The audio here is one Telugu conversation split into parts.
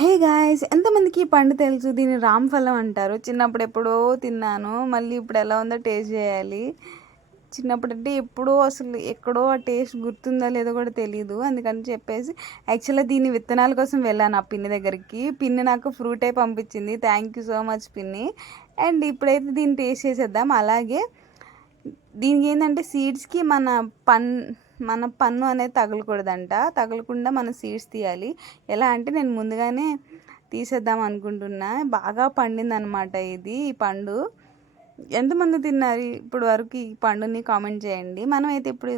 Hey guys! ఎంతమందికి ఈ పండు తెలుసు? దీన్ని రామఫలం అంటారు. చిన్నప్పుడు ఎప్పుడో తిన్నాను. మళ్ళీ ఇప్పుడు ఎలా ఉందో టేస్ట్ చేయాలి. చిన్నప్పుడంటే ఎప్పుడో అసలు ఎక్కడో ఆ టేస్ట్ గుర్తుందో లేదో కూడా తెలీదు. అందుకని చెప్పేసి యాక్చువల్‌గా దీని విత్తనాల కోసం వెళ్ళాను ఆ పిన్ని దగ్గరికి. పిన్ని నాకు ఫ్రూటే పంపించింది. థ్యాంక్ యూ సో మచ్ పిన్ని. అండ్ ఇప్పుడైతే దీన్ని టేస్ట్ చేసేద్దాం. అలాగే దీనికి ఏంటంటే సీడ్స్‌కి మన పన్ను అనేది తగలకూడదంట. తగలకుండా మనం సీడ్స్ తీయాలి. ఎలా అంటే నేను ముందుగానే తీసేద్దాం అనుకుంటున్నా. బాగా పండిందనమాట ఇది ఈ పండు. ఎంతమంది తిన్నారు ఇప్పుడు వరకు ఈ పండుని కామెంట్ చేయండి. మనమైతే ఇప్పుడు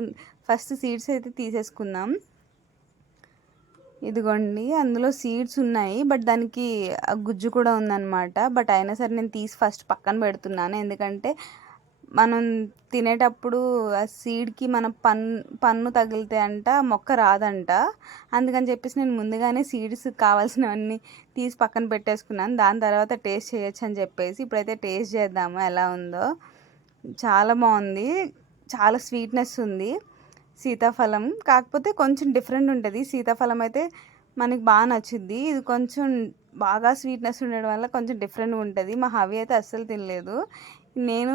ఫస్ట్ సీడ్స్ అయితే తీసేసుకుందాం. ఇదిగోండి అందులో సీడ్స్ ఉన్నాయి. బట్ దానికి గుజ్జు కూడా ఉందన్నమాట. బట్ అయినా సరే నేను తీసి ఫస్ట్ పక్కన పెడుతున్నాను. ఎందుకంటే మనం తినేటప్పుడు ఆ సీడ్కి మన పన్ను తగిలితే అంట మొక్క రాదంట. అందుకని చెప్పేసి నేను ముందుగానే సీడ్స్ కావాల్సినవన్నీ తీసి పక్కన పెట్టేసుకున్నాను. దాని తర్వాత టేస్ట్ చేయొచ్చు అని చెప్పేసి ఇప్పుడైతే టేస్ట్ చేద్దాము ఎలా ఉందో. చాలా బాగుంది. చాలా స్వీట్నెస్ ఉంది సీతాఫలం. కాకపోతే కొంచెం డిఫరెంట్ ఉంటుంది. సీతాఫలం అయితే మనకి బాగా నచ్చుద్ది. ఇది కొంచెం బాగా స్వీట్నెస్ ఉండడం వల్ల కొంచెం డిఫరెంట్గా ఉంటుంది. మా హవి అయితే అస్సలు తినలేదు. నేను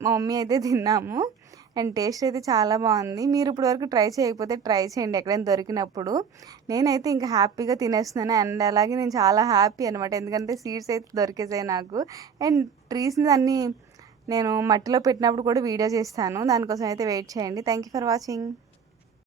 మా మమ్మీ అయితే తిన్నాము. అండ్ టేస్ట్ అయితే చాలా బాగుంది. మీరు ఇప్పటి వరకు ట్రై చేయకపోతే ట్రై చేయండి ఎక్కడైనా దొరికినప్పుడు. నేనైతే ఇంకా హ్యాపీగా తినేస్తున్నాను. అండ్ అలాగే నేను చాలా హ్యాపీ అనమాట. ఎందుకంటే సీడ్స్ అయితే దొరికేసాయి నాకు. అండ్ ట్రీస్ని అన్నీ నేను మట్టిలో పెట్టినప్పుడు కూడా వీడియో చేస్తాను. దానికోసం అయితే వెయిట్ చేయండి. Thank you for watching.